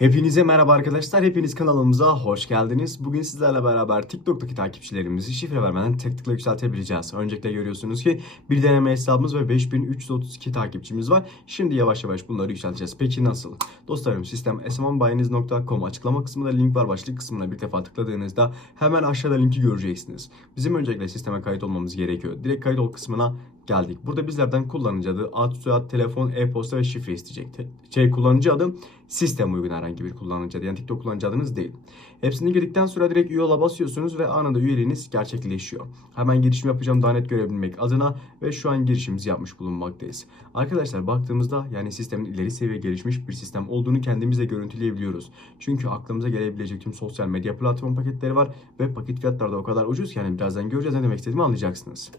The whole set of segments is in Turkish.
Hepinize merhaba arkadaşlar. Hepiniz kanalımıza hoş geldiniz. Bugün sizlerle beraber TikTok'taki takipçilerimizi şifre vermeden tek tıkla yükseltebileceğiz. Öncelikle görüyorsunuz ki bir deneme hesabımız ve 5332 takipçimiz var. Şimdi yavaş yavaş bunları yükselteceğiz. Peki nasıl? Dostlarım sistem esmanbayiniz.com açıklama kısmında link var. Başlık kısmına bir defa tıkladığınızda hemen aşağıda linki göreceksiniz. Bizim öncelikle sisteme kayıt olmamız gerekiyor. Direkt kayıt ol kısmına geldik. Burada bizlerden kullanıcı adı, ad, soyad, telefon, e-posta ve şifre isteyecek. Te- Şey kullanıcı adı sistem uygun herhangi bir kullanıcı adı. Yani TikTok kullanıcı adınız değil. Hepsini girdikten sonra direkt üye ola basıyorsunuz ve anında üyeliğiniz gerçekleşiyor. Hemen girişim yapacağım daha net görebilmek adına ve şu an girişimizi yapmış bulunmaktayız. Arkadaşlar baktığımızda yani sistemin ileri seviye gelişmiş bir sistem olduğunu kendimizle görüntüleyebiliyoruz. Çünkü aklımıza gelebilecek tüm sosyal medya platform paketleri var ve paket fiyatları da o kadar ucuz ki yani birazdan göreceğiz ne demek istediğimi anlayacaksınız.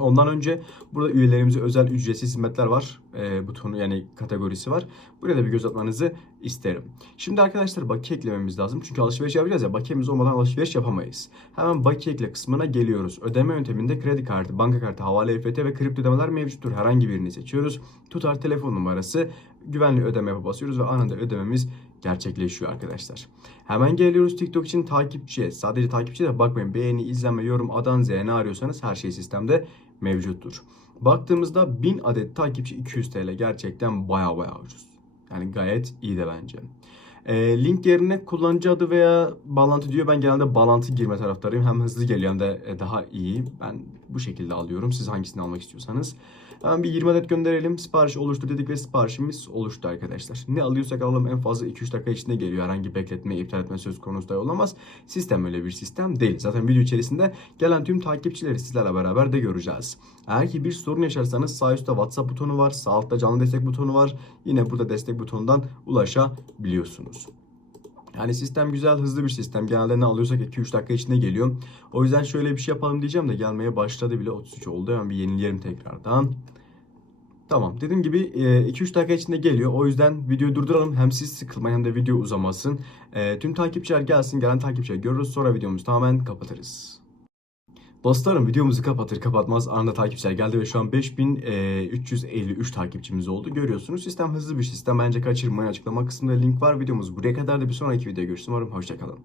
Ondan önce burada üyelerimize özel ücretsiz hizmetler var. Ee, butonu yani kategorisi var. Buraya da bir göz atmanızı isterim. Şimdi arkadaşlar bakiye eklememiz lazım. Çünkü alışveriş yapacağız ya bakiyemiz olmadan alışveriş yapamayız. Hemen bakiye ekle kısmına geliyoruz. Ödeme yönteminde kredi kartı, banka kartı, havale EFT ve kripto ödemeler mevcuttur. Herhangi birini seçiyoruz. Tutar telefon numarası, güvenli ödeme basıyoruz ve anında ödememiz gerçekleşiyor arkadaşlar. Hemen geliyoruz TikTok için takipçiye. Sadece takipçiye de bakmayın. Beğeni, izlenme, yorum, adan Z'ye ne arıyorsanız her şey sistemde mevcuttur. Baktığımızda 1000 adet takipçi 200 TL gerçekten baya baya ucuz. Yani gayet iyi de bence. Ee, link yerine kullanıcı adı veya bağlantı diyor. Ben genelde bağlantı girme taraftarıyım. Hem hızlı geliyor hem de e, daha iyi. Ben bu şekilde alıyorum. Siz hangisini almak istiyorsanız. Hemen bir 20 adet gönderelim. Sipariş oluştur dedik ve siparişimiz oluştu arkadaşlar. Ne alıyorsak alalım en fazla 2-3 dakika içinde geliyor. Herhangi bekletme, iptal etme söz konusu da olamaz. Sistem öyle bir sistem değil. Zaten video içerisinde gelen tüm takipçileri sizlerle beraber de göreceğiz. Eğer ki bir sorun yaşarsanız sağ üstte WhatsApp butonu var. Sağ altta canlı destek butonu var. Yine burada destek butonundan ulaşabiliyorsunuz. Yani sistem güzel, hızlı bir sistem. Genelde ne alıyorsak 2-3 dakika içinde geliyor. O yüzden şöyle bir şey yapalım diyeceğim de gelmeye başladı bile 33 oldu. Hemen bir yenileyelim tekrardan. Tamam dediğim gibi 2-3 dakika içinde geliyor. O yüzden videoyu durduralım. Hem siz sıkılmayın hem de video uzamasın. E, Tüm takipçiler gelsin. Gelen takipçileri görürüz. Sonra videomuzu tamamen kapatırız. Dostlarım videomuzu kapatır kapatmaz anında takipçiler geldi ve şu an 5353 takipçimiz oldu. Görüyorsunuz sistem hızlı bir sistem. Bence kaçırmayın. Açıklama kısmında link var. Videomuz buraya kadar da bir sonraki videoda görüşürüz. Umarım hoşçakalın.